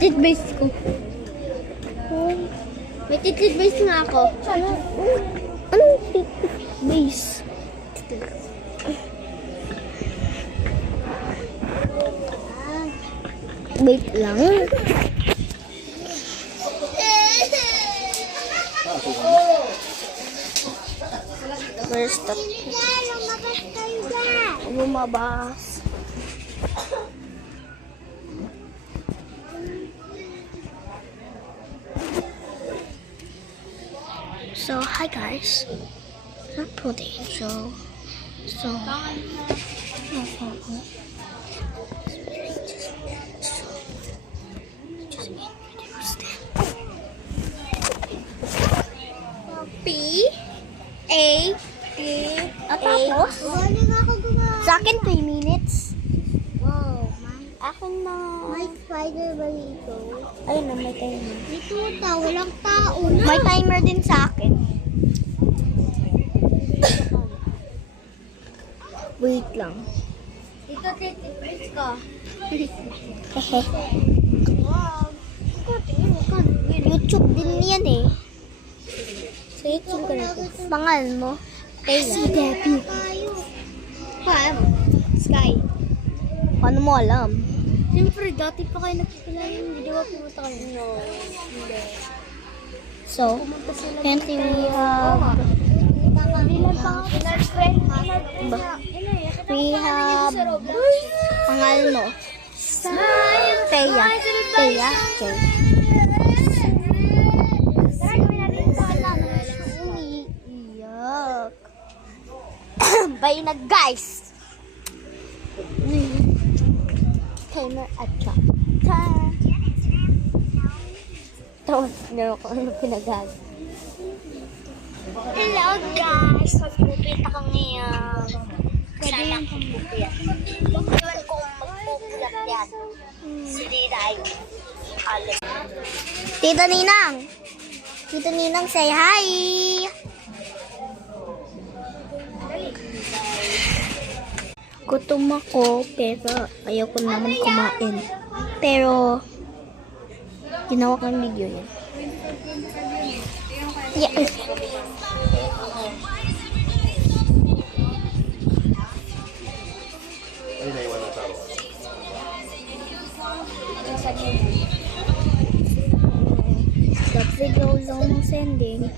titbase ko. May titbase nga ako. Anong titbase? Wait lang. Where's the... Lumabas. So, hi guys. Not pudding, so... Tapos? Sa akin 3 minutes. Wow. Akin na. May spider ba dito? Ayun na, may timer. Dito ta, walang tao na. May timer din sa akin. Wait lang. Dito titbase ka. Hehe. Wow. YouTube din yan eh. Sa YouTube ka na. Pangalan mo? Si Debbie. Paano? Sky. Paano mo alam? Siyempre, dati pa kayo nagkikilala yung hindi ba pumunta kayo? No. Hindi. So, Pumunta sila. currently we have... We have... Pangalan mo? Teya. Teya? Okay. Umiiyak. Bye na guys! Timer at chop. Tapos na ako ano pinagag. Hello guys! Magpupita ka ngayon. Sana magpupuyat. Yun kung magpupuyat yan. Si Diray. Tita Ninang! Tita Ninang, say hi! Gutom ako, pero ayoko naman kumain. Pero, ginawa ko ang video niya. Yeah. The video is almost ending.